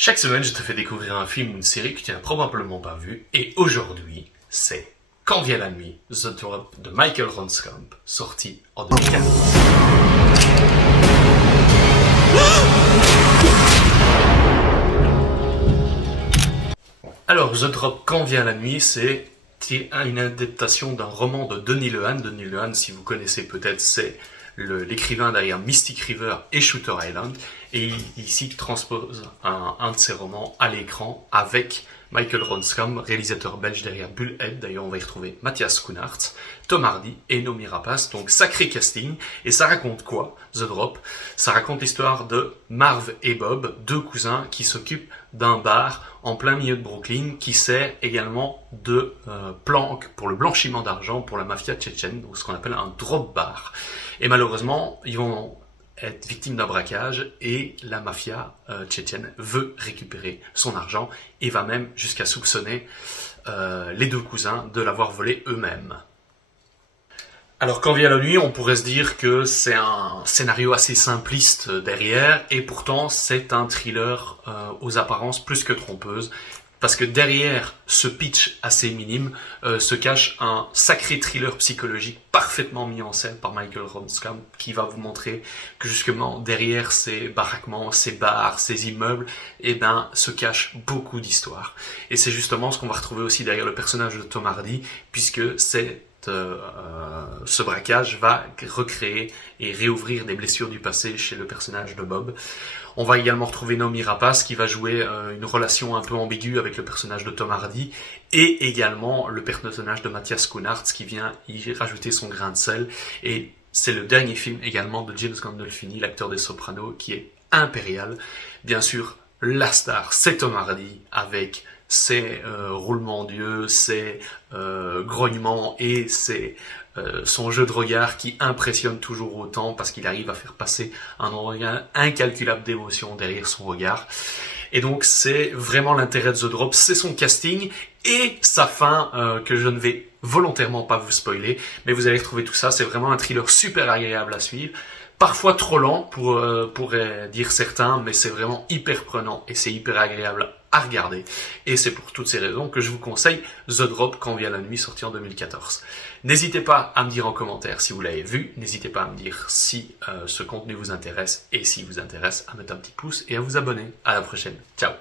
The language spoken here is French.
Chaque semaine, je te fais découvrir un film ou une série que tu n'as probablement pas vu. Et aujourd'hui, c'est Quand vient la nuit, The Drop de Michael Ronskamp, sorti en 2004. Alors, The Drop, Quand vient la nuit, c'est une adaptation d'un roman de Denis Lehane. Denis Lehane, si vous connaissez peut-être, c'est l'écrivain derrière Mystic River et Shooter Island. Et ici, il transpose un de ses romans à l'écran avec Michael Ronskamp, réalisateur belge derrière Bullhead. D'ailleurs, on va y retrouver Matthias Schoenaerts, Tom Hardy et Noomi Rapace. Donc, sacré casting. Et ça raconte quoi, The Drop? Ça raconte l'histoire de Marv et Bob, deux cousins qui s'occupent d'un bar en plein milieu de Brooklyn qui sert également de planque pour le blanchiment d'argent pour la mafia tchétchène, donc ce qu'on appelle un drop bar. Et malheureusement, ils vont être victimes d'un braquage et la mafia tchétchène veut récupérer son argent et va même jusqu'à soupçonner les deux cousins de l'avoir volé eux-mêmes. Alors quand vient la nuit, on pourrait se dire que c'est un scénario assez simpliste derrière, et pourtant c'est un thriller aux apparences plus que trompeuses, parce que derrière ce pitch assez minime se cache un sacré thriller psychologique parfaitement mis en scène par Michael Ronskamp, qui va vous montrer que justement derrière ces baraquements, ces bars, ces immeubles, se cache beaucoup d'histoires. Et c'est justement ce qu'on va retrouver aussi derrière le personnage de Tom Hardy, puisque ce braquage va recréer et réouvrir des blessures du passé chez le personnage de Bob. On va également retrouver Noomi Rapace qui va jouer une relation un peu ambiguë avec le personnage de Tom Hardy, et également le personnage de Matthias Schoenaerts qui vient y rajouter son grain de sel. Et c'est le dernier film également de James Gandolfini, l'acteur des Sopranos, qui est impérial. Bien sûr, la star, c'est Tom Hardy avec ses roulements d'yeux, ses grognements et son jeu de regard qui impressionne toujours autant parce qu'il arrive à faire passer un nombre incalculable d'émotions derrière son regard. Et donc c'est vraiment l'intérêt de The Drop, c'est son casting et sa fin que je ne vais volontairement pas vous spoiler, mais vous allez retrouver tout ça. C'est vraiment un thriller super agréable à suivre. Parfois trop lent pour dire certains, mais c'est vraiment hyper prenant et c'est hyper agréable à regarder. Et c'est pour toutes ces raisons que je vous conseille The Drop, Quand vient la nuit, sorti en 2014. N'hésitez pas à me dire en commentaire si vous l'avez vu, n'hésitez pas à me dire si ce contenu vous intéresse, et s'il vous intéresse, à mettre un petit pouce et à vous abonner. À la prochaine, ciao.